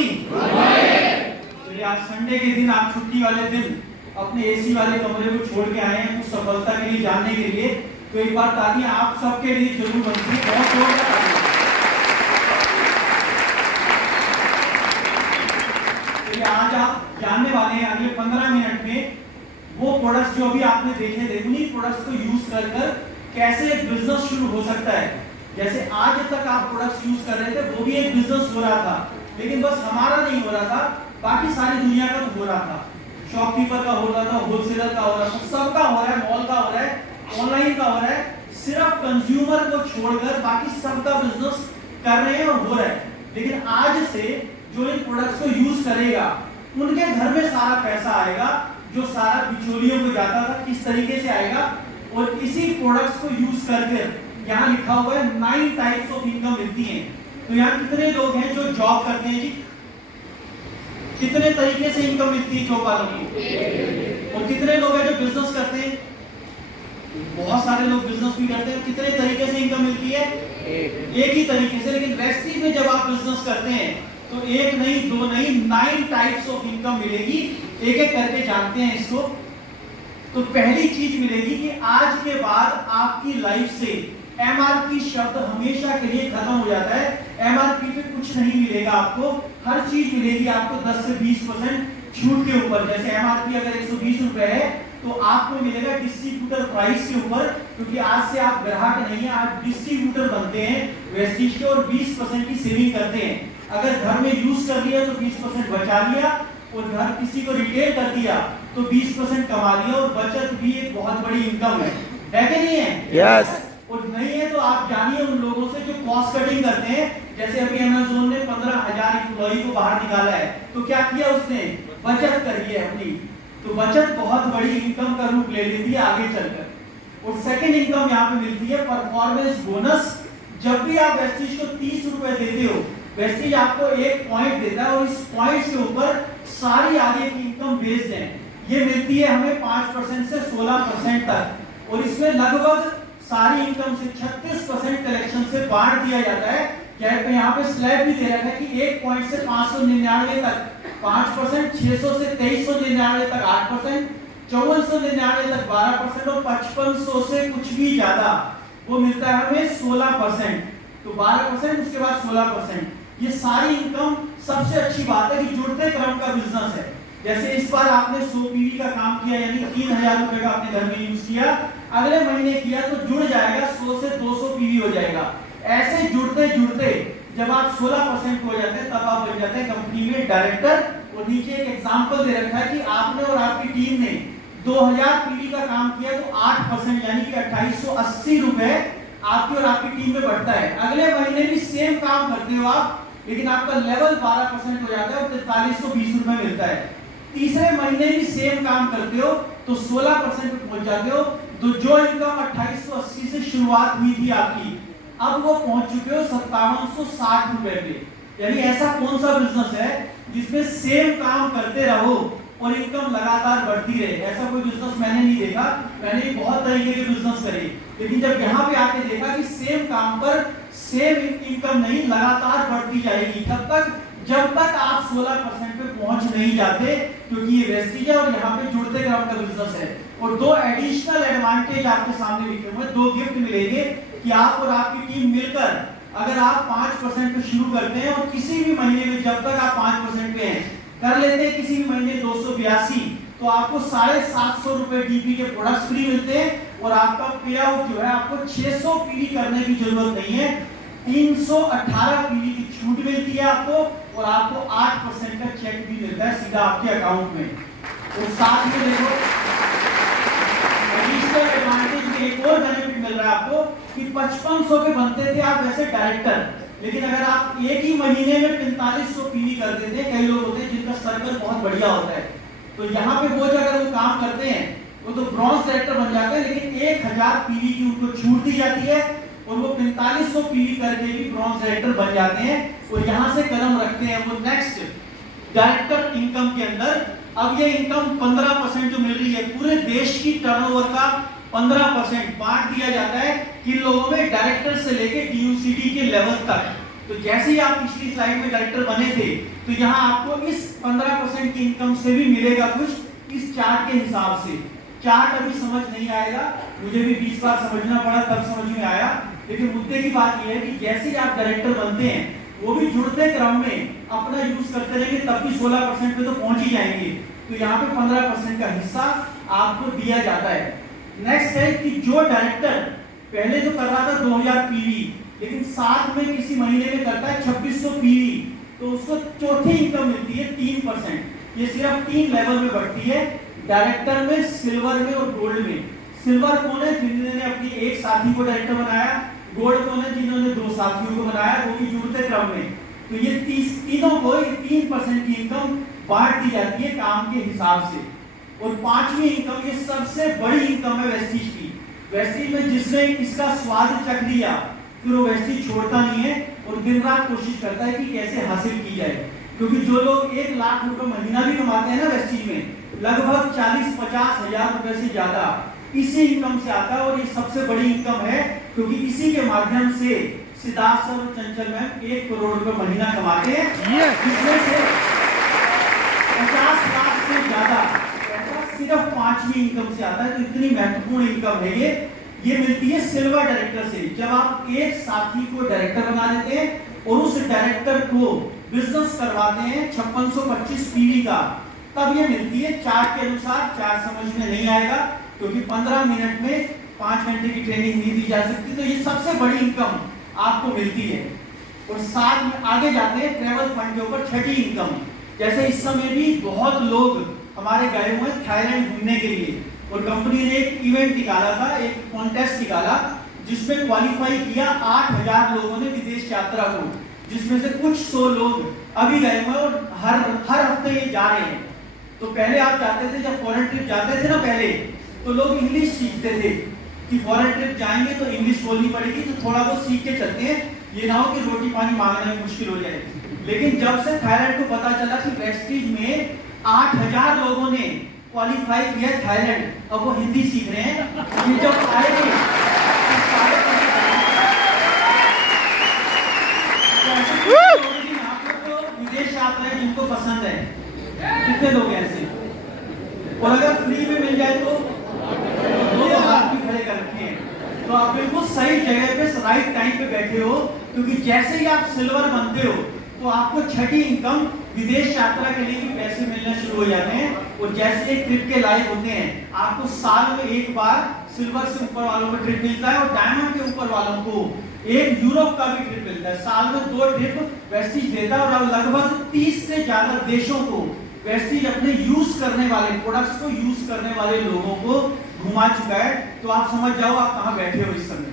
Morning. चलिए आज Sunday के दिन, आप छुट्टी वाले दिन अपने एसी वाले कमरे को छोड़ के आए हैं कुछ सफलता के लिए जानने के लिए, तो एक बार तालियां आप सबके लिए जरूर बनती है। बहुत जोरदार तालियां। चलिए आज आप जानने वाले हैं अगले 15 मिनट में वो प्रोडक्ट्स जो अभी आपने देखे थे, उन्हीं प्रोडक्ट्स को यूज कर कैसे एक बिजनेस शुरू हो सकता है। जैसे आज तक आप प्रोडक्ट्स यूज कर रहे थे, वो भी एक बिजनेस हो रहा था, लेकिन बस हमारा नहीं हो रहा था, बाकी सारी दुनिया का तो हो रहा था। शॉपकीपर का हो रहा था, होलसेलर का हो रहा था, सबका हो रहा है, मॉल का हो रहा है, ऑनलाइन का हो रहा है। सिर्फ कंज्यूमर को छोड़कर बाकी सबका बिजनेस कर रहे हैं और हो रहा है। लेकिन आज से जो इन प्रोडक्ट्स को यूज करेगा, उनके घर में सारा पैसा आएगा जो सारा बिचौलियों को जाता था, किस तरीके से आएगा। और इसी प्रोडक्ट्स को यूज करके यहाँ लिखा हुआ है 9 टाइप्स ऑफ इनकम मिलती हैं। तो यहाँ कितने लोग हैं जो जॉब करते हैं जी? कितने तरीके से इनकम मिलती है जॉब वालों को? और कितने लोग हैं जो बिजनेस करते हैं? बहुत सारे लोग बिजनेस भी करते हैं। कितने तरीके से इनकम मिलती है? एक ही तरीके से। लेकिन वेस्टीज में जब आप बिजनेस करते हैं तो एक नहीं, दो नहीं, 9 टाइप्स ऑफ इनकम मिलेगी। एक एक करके जानते हैं इसको। तो पहली चीज मिलेगी कि आज के बाद आपकी लाइफ से एमआरपी शब्द हमेशा के लिए खत्म हो जाता है। एमआरपी पे कुछ नहीं मिलेगा आपको, हर चीज मिलेगी आपको 10 से 20% छूट के ऊपर। जैसे एमआरपी अगर 120 रुपए है तो आपको मिलेगा डिस्ट्रीब्यूटर प्राइस के ऊपर, क्योंकि आज से आप ग्राहक नहीं है, आप डिस्ट्रीब्यूटर बनते हैं वेस्टीज के और 20% की सेविंग करते हैं। अगर घर में यूज कर लिया तो 20% बचा लिया, और घर किसी को रिटेल कर दिया तो 20% कमा लिया। और बचत भी एक बहुत बड़ी इनकम है कि नहीं है? यस। और नहीं है तो आप जानिए उन लोगों से जो कॉस्ट कटिंग करते हैं। जैसे अभी अमेज़न ने 15,000 एम्प्लॉई को बाहर निकाला है, तो क्या किया उसने? बचत करी है अपनी। तो बचत बहुत बड़ी इनकम का रूप ले लेती है आगे चलकर। और सेकंड इनकम यहाँ पे मिलती है परफॉर्मेंस बोनस। जब भी आप वेस्टीज को 30 रुपए देते हो, वेस्टीज आपको एक पॉइंट देता है और इस पॉइंट के ऊपर सारी आगे की इनकम बेस्ड है। ये मिलती है हमें 5% से 16% तक, और इसमें लगभग सारी इनकम से 36% कलेक्शन से बांट दिया जाता है। क्या है? यहाँ पे स्लैब भी दे रखा है कि 1 पॉइंट से 599 तक 5%, 600 से 2399 तक 8%, 5499 तक 12%, और 5500 से कुछ भी ज्यादा वो मिलता है हमें 16%। तो 12%, उसके बाद 16%। ये सारी इनकम, सबसे अच्छी बात है कि जुड़ते क्रम का बिजनेस है। जैसे इस बार आपने 100 पीवी का काम किया, यानी 3000 रुपए का अपने घर में यूज किया, अगले महीने किया तो जुड़ जाएगा, 100 से 200 पीवी हो जाएगा। ऐसे जुड़ते जुड़ते जब आप 16% हो जाते हैं, तब आप बन जाते हैं कंपनी में डायरेक्टर। और नीचे एक एग्जांपल दे रखा है कि आपने और आपकी टीम ने 2000 पीवी का काम किया तो 8% यानी कि 2880 रुपए आपकी और आपकी टीम में बढ़ता है। अगले महीने भी सेम काम करते हो आप, लेकिन आपका लेवल 12% हो जाता है और 4320 रुपए मिलता है। तीसरे महीने भी सेम काम करते हो तो 16% पे पहुंच जाते हो। तो जो इनकम 2880 से शुरुआत हुई थी आपकी, अब वो पहुंच चुके हो 5760 रुपए पे। यानी ऐसा कौन सा बिजनेस है जिसमें सेम काम करते रहो और इनकम लगातार बढ़ती रहे? ऐसा कोई बिजनेस मैंने नहीं देखा। मैंने बहुत तरीके के बिजनेस करे, लेकिन जब यहाँ पे आके देखा कि सेम काम पर सेम इनकम नहीं, लगातार बढ़ती जाएगी। कब तक? जब तक आप 16% पे पहुंच नहीं जाते, क्योंकि ये वेस्टीज है और यहाँ पे जुड़ते क्रम का बिजनेस है। और 2 एडिशनल एडवांटेज आपके सामने लिखे हुए हैं, 2 गिफ्ट मिलेंगे कि आप और आपकी टीम मिलकर अगर आप 5% पे शुरू करते हैं और किसी भी महीने में जब तक आप 5% पे हैं कर लेते हैं, किसी भी महीने 282, तो आपको 750 रुपए डीपी के प्रोडक्ट्स फ्री मिलते हैं। और आपका पे आउट जो है, आपको 600 पीवी करने की जरूरत नहीं है, 318 पीवी की छूट मिलती है आपको, और आपको 8% का चेक भी मिलता है सीधा आपके अकाउंट में। और साथ में देखो एडिशनल एडवांटेज में एक और बेनिफिट मिल रहा है आपको कि 5500 पे बनते थे आप वैसे डायरेक्टर, लेकिन अगर आप एक ही महीने में 4500 पीवी कर देते हैं, कई लोग होते हैं जिनका सर्कल बहुत बढ़िया होता है, तो यहाँ पे वो अगर वो काम करते हैं वो तो ब्रॉन्ज डायरेक्टर बन जाते हैं, लेकिन 1000 पीवी की उनको छूट दी जाती है और वो 4500 पीवी करके भी ब्रॉन्ज डायरेक्टर बन जाते हैं और यहाँ से कदम रखते हैं वो नेक्स्ट डायरेक्टर इनकम के अंदर। अब ये इनकम 15% जो मिल रही है, पूरे देश की टर्नओवर का 15% बांट दिया जाता है किन लोगों में? डायरेक्टर से लेके डीयूसीडी के लेवल तक। तो जैसे ही आप पिछली स्लाइड में डायरेक्टर बने थे, तो यहाँ आपको इस 15% की इनकम से भी मिलेगा कुछ इस चार्ट के हिसाब से। चार्ट अभी समझ नहीं आएगा, मुझे भी 20 बार समझना पड़ा तब समझ में आया, लेकिन मुद्दे की बात यह है कि जैसे ही आप डायरेक्टर बनते हैं, वो भी जुड़ते क्रम में अपना यूज करते रहेंगे, तब भी 16% पे तो पहुंच ही जाएंगे। तो यहाँ पे 15% का हिस्सा आपको दिया जाता है। नेक्स्ट है कि जो डायरेक्टर पहले तो कर रहा था 2000 पीवी, लेकिन साथ में किसी महीने में करता है 2600 पीवी, तो उसको चौथी इनकम मिलती है 3%। ये सिर्फ 3 लेवल में बढ़ती है, डायरेक्टर में, सिल्वर में और गोल्ड में। सिल्वर कौन है? जिन्होंने अपनी एक साथी को डायरेक्टर बनाया। गोल्ड कौन है? जिन्होंने 2 साथियों को बनाया, वो भी जुड़ते क्रम में। तो ये तीनों को 3% की इनकम बांट दी जाती है काम के हिसाब से। और 5वीं इनकम, ये सबसे बड़ी इनकम है वेस्टीज की। वेस्टीज में जिसने इसका स्वाद चख लिया, फिर वो वेस्टीज छोड़ता नहीं है और दिन रात कोशिश करता है कि कैसे हासिल की जाए। क्योंकि जो लोग 1 लाख रुपए महीना भी कमाते हैं ना वेस्टीज में, लगभग 40-50 हजार रुपए से ज्यादा इसी इनकम से आता है। और ये सबसे बड़ी इनकम है, क्योंकि इसी के माध्यम से सिद्धार्थ सर और चंचल मैम 1 करोड़ रुपए महीना कमाते हैं, जिसमें से 50 लाख से ज्यादा पैसा सिर्फ 5वीं इनकम से आता है। तो इतनी महत्वपूर्ण इनकम है ये मिलती है सिल्वर डायरेक्टर से। जब आप एक साथी को डायरेक्टर बना देते हैं और उस डायरेक्टर को बिजनेस करवाते हैं 5625 पीवी का, तब ये मिलती है। चार्ट के अनुसार, चार्ट समझ में नहीं आएगा क्योंकि 15 मिनट में 5 घंटे की ट्रेनिंग नहीं दी जा सकती। तो ये सबसे बड़ी इनकम आपको मिलती है। और साथ में आगे जाते हैं ट्रैवल फंड के ऊपर, 6ठी इनकम। जैसे इस समय भी बहुत लोग हमारे गए हुए हैं थाईलैंड घूमने के लिए, और कंपनी ने एक इवेंट निकाला था, एक कॉन्टेस्ट निकाला, जिसमें क्वालिफाई किया 8000 लोगों ने विदेश यात्रा को, जिसमें से कुछ 100 लोग अभी गए हुए और हर हफ्ते ये जा रहे हैं। तो पहले आप जाते थे, जब फॉरेन ट्रिप जाते थे ना पहले, तो लोग इंग्लिश सीखते थे कि फॉरेन ट्रिप जाएंगे तो इंग्लिश बोलनी पड़ेगी, तो थोड़ा बहुत सीख के चलते हैं, ये ना हो कि रोटी पानी मांगना में मुश्किल हो जाए। लेकिन जब से थाईलैंड को पता चला कि वेस्टीज में 8000 लोगों ने क्वालिफाई किया थाईलैंड, अब वो हिंदी सीख रहे हैं। ये जब आएंगे तो विदेश यात्राएं जिनको पसंद है, कितने लोग हैं ऐसे? और अगर फ्री में मिल जाए तो 2 हाथ भी खड़े कर रखे हैं। तो आप बिल्कुल सही जगह पे राइट टाइम पे बैठे हो, क्योंकि जैसे ही आप सिल्वर बनते हो तो आपको 6ठी इनकम विदेश यात्रा के लिए भी पैसे मिलने शुरू हो जाते हैं। और जैसे एक ट्रिप के लायक होते हैं, आपको साल में 1 बार सिल्वर से ऊपर वालों को ट्रिप मिलता है, और डायमंड के ऊपर वालों को एक यूरोप का भी ट्रिप मिलता है। साल में 2 ट्रिप वेस्टीज देता है, और लगभग 30 से ज्यादा देशों को वेस्टीज अपने यूज करने वाले प्रोडक्ट्स को यूज करने वाले लोगों को घुमा चुका है। तो आप समझ जाओ आप कहां बैठे हो इस समय।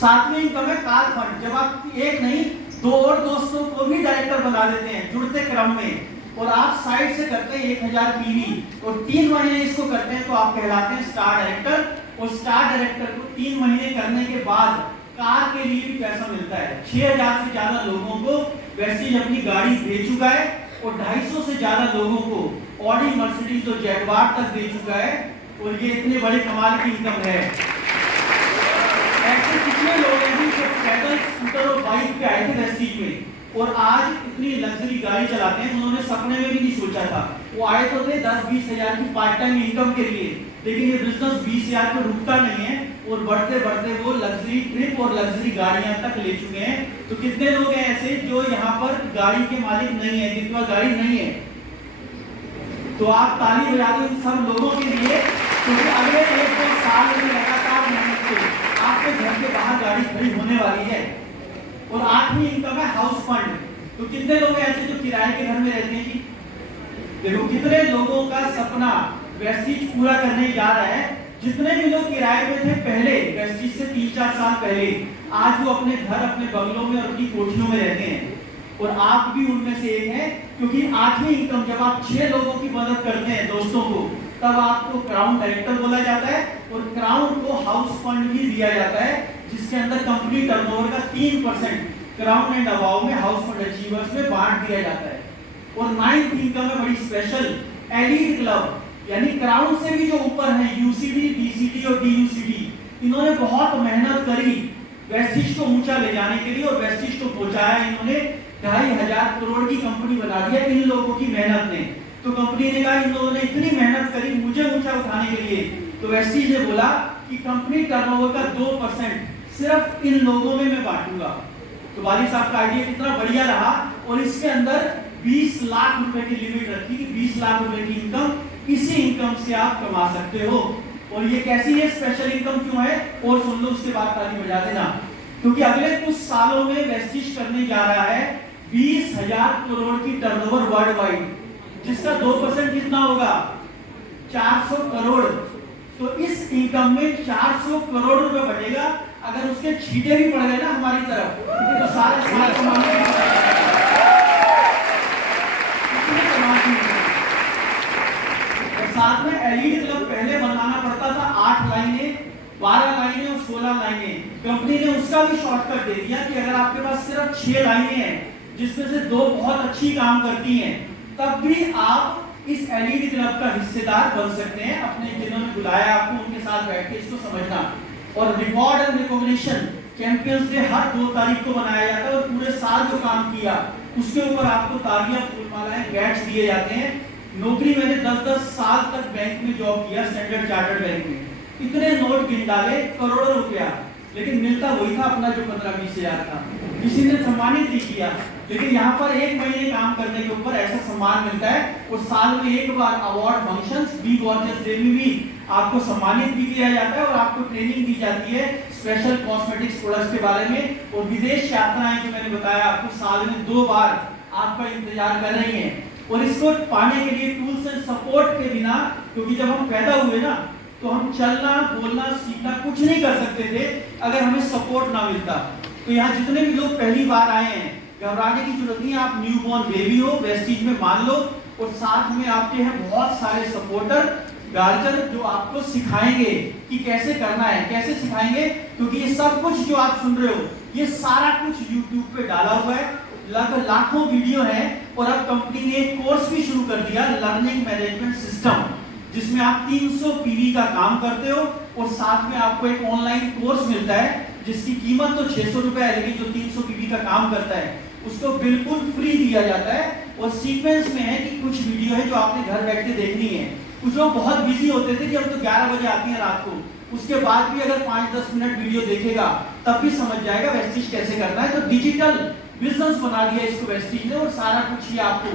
7वीं इनकम है कार फंड। जब आप एक नहीं 2 और दोस्तों को भी डायरेक्टर बना देते हैं जुड़ते क्रम में, और आप साइड से करते हैं 1000 पीवी और 3 महीने इसको करते हैं, तो आप कहलाते हैं स्टार डायरेक्टर। और स्टार डायरेक्टर को 3 महीने करने के बाद कार के लिए भी पैसा मिलता है। 6000 से ज्यादा लोगों को वेस्टीज अपनी गाड़ी दे चुका है, और 250 से ज्यादा लोगों को ऑडी, मर्सिडीज और जैगवार तक दे चुका है। और ये इतने बड़े कमाल की इनकम है। ऐसे कितने लोग हैं जो पैदल, स्कूटर और बाइक पे आए थे वेस्टीज में, और आज इतनी लग्जरी गाड़ी चलाते हैं, उन्होंने सपने में भी नहीं सोचा था। वो आए तो थे 10-20 हजार की पार्ट टाइम इनकम के लिए, लेकिन ये बिजनेस 20 हजार पे रुकता नहीं है, और बढ़ते बढ़ते वो लग्जरी ट्रिप और लग्जरी गाड़ियां तक ले चुके हैं। तो कितने लोग हैं ऐसे जो यहाँ पर गाड़ी के मालिक नहीं है, जिनके पास गाड़ी नहीं है? तो आप ताली बजा दो इन सब लोगों के लिए, क्योंकि अगले 1-2 साल में लगातार मेहनत से आपके घर के बाहर गाड़ी खड़ी होने वाली है। और 8वीं इनकम है हाउस फंड। तो कितने लोग ऐसे जो किराए के घर में रहते हैं जी? देखो कितने लोगों का सपना वेस्टीज पूरा करने जा रहा है। जितने भी लोग किराए पे थे पहले वेस्टीज से 3-4 साल पहले, आज वो अपने घर, अपने बंगलों में और अपनी कोठियों में रहते हैं। और आप भी उनमें से एक हैं, क्योंकि 8वीं इनकम जब आप 6 लोगों की मदद करते हैं दोस्तों को, तब आपको क्राउन डायरेक्टर बोला जाता है। और क्राउन को हाउस फंड भी दिया जाता है, जिसके अंदर कंपनी टर्नओवर का 3% क्राउन एंड अबाव में हाउस फंड अचीवर्स में बांट दिया जाता है। और 9th इनकम है बड़ी स्पेशल, एलीट क्लब, यानी क्राउन से भी जो ऊपर है, यूसीडी, बीसीडी और डीयूसीडी, इन्होंने बहुत मेहनत करी वेस्टिज को ऊंचा ले जाने के लिए, और वेस्टिज को पहुंचाया इन्होंने 2,500 करोड़ की कंपनी बना दिया इन लोगों की मेहनत ने। तो कंपनी ने कहा इन लोगों ने इतनी मेहनत करी मुझे ऊंचा उठाने के लिए, तो वेस्टिज ने बोला कि कंपनी टर्नओवर का 2% सिर्फ इन लोगों में मैं बांटूंगा। तो वाली साहब का आइडिया कितना बढ़िया रहा, और इसके अंदर 20 लाख रुपए की लिमिट रखी कि 20 लाख रुपए की इनकम, इसी इनकम से आप कमा सकते हो। और ये कैसी है, स्पेशल इनकम क्यों है, और सुन लो उसके बाद ताली बजा देना। क्योंकि अगले कुछ सालों में वेस्टिज करने जा रहा है 20,000 करोड़ की टर्नओवर वर्ल्ड वाइड, जिसका 2% कितना होगा, 400 करोड़। तो इस इनकम में 400 करोड़ रुपए बढ़ेगा। अगर उसके छींटे भी पड़ गए ना हमारी तरफ, तो सारे साल कमाने साथ में एलईडी क्लब पहले बनाना पड़ता था 8 लाइनें, 12 लाइनें और 16 लाइनें। कंपनी ने उसका भी शॉर्टकट दे दिया कि अगर आपके पास सिर्फ 6 लाइनें हैं, जिसमें से 2 बहुत अच्छी काम करती हैं, तब भी आप इस एलईडी क्लब का हिस्सेदार बन सकते हैं। अपने जिन्होंने बुलाया आपको, उनके साथ बैठ के इसको समझना। और reward and recognition champions day हर 2 तारीख को मनाया जाता है, और पूरे साल जो काम किया उसके ऊपर आपको तालियां, फूलमालाएं, बैच दिए जाते हैं। नौकरी मैंने 10-10 साल तक बैंक में जॉब किया, स्टैंडर्ड चार्टर्ड बैंक में। इतने नोट गिन डाले, करोड़ों रुपया, लेकिन मिलता वही था अपना जो 15-20 हजार था। किसी ने सम्मानित नहीं किया, लेकिन यहाँ पर 1 महीने काम करने के ऊपर ऐसा सम्मान मिलता है। और साल में एक बार award functions, be gorgeous day में भी आपको सम्मानित भी किया जाता है, और आपको ट्रेनिंग दी जाती है स्पेशल कॉस्मेटिक्स प्रोडक्ट्स के बारे में। और विदेश यात्राएं जो मैंने बताया आपको, साल में 2 बार आपका इंतजार कर रही हैं। और इसको पाने के लिए टूल्स एंड सपोर्ट के बिना, क्योंकि जब हम पैदा हुए ना, तो हम चलना, बोलना, सीखना कुछ नहीं कर सकते थे अगर हमें सपोर्ट ना मिलता। तो यहाँ जितने भी लोग पहली बार आए हैं, घबराने की जरूरत नहीं है। आप न्यूबॉर्न बेबी हो, वेस्टिज में मान लो, और साथ में आपके हैं बहुत सारे सपोर्टर, गार्जियन, जो आपको सिखाएंगे कि कैसे करना है। कैसे सिखाएंगे, क्योंकि ये सब कुछ जो आप सुन रहे हो, ये सारा कुछ YouTube पे डाला हुआ है, लगभग लाखों वीडियो है। और अब कंपनी ने एक कोर्स भी शुरू कर दिया, लर्निंग मैनेजमेंट सिस्टम, जिसमें आप 300 पीवी का काम करते हो, और साथ में आपको एक ऑनलाइन कोर्स मिलता है जिसकी कीमत तो 600 रुपए है, लेकिन जो 300 पीवी का काम करता है उसको बिल्कुल फ्री दिया जाता है। और सीक्वेंस में है कि कुछ वीडियो है जो आपने घर बैठ के देखनी है। कुछ लोग बहुत बिजी होते थे कि अब तो 11 बजे आती है रात को, उसके बाद भी अगर 5-10 मिनट वीडियो देखेगा तब भी समझ जाएगा वेस्टिज कैसे करना है। तो डिजिटल बिजनेस बना दिया इसको वेस्टिज ने, और सारा कुछ ही आपको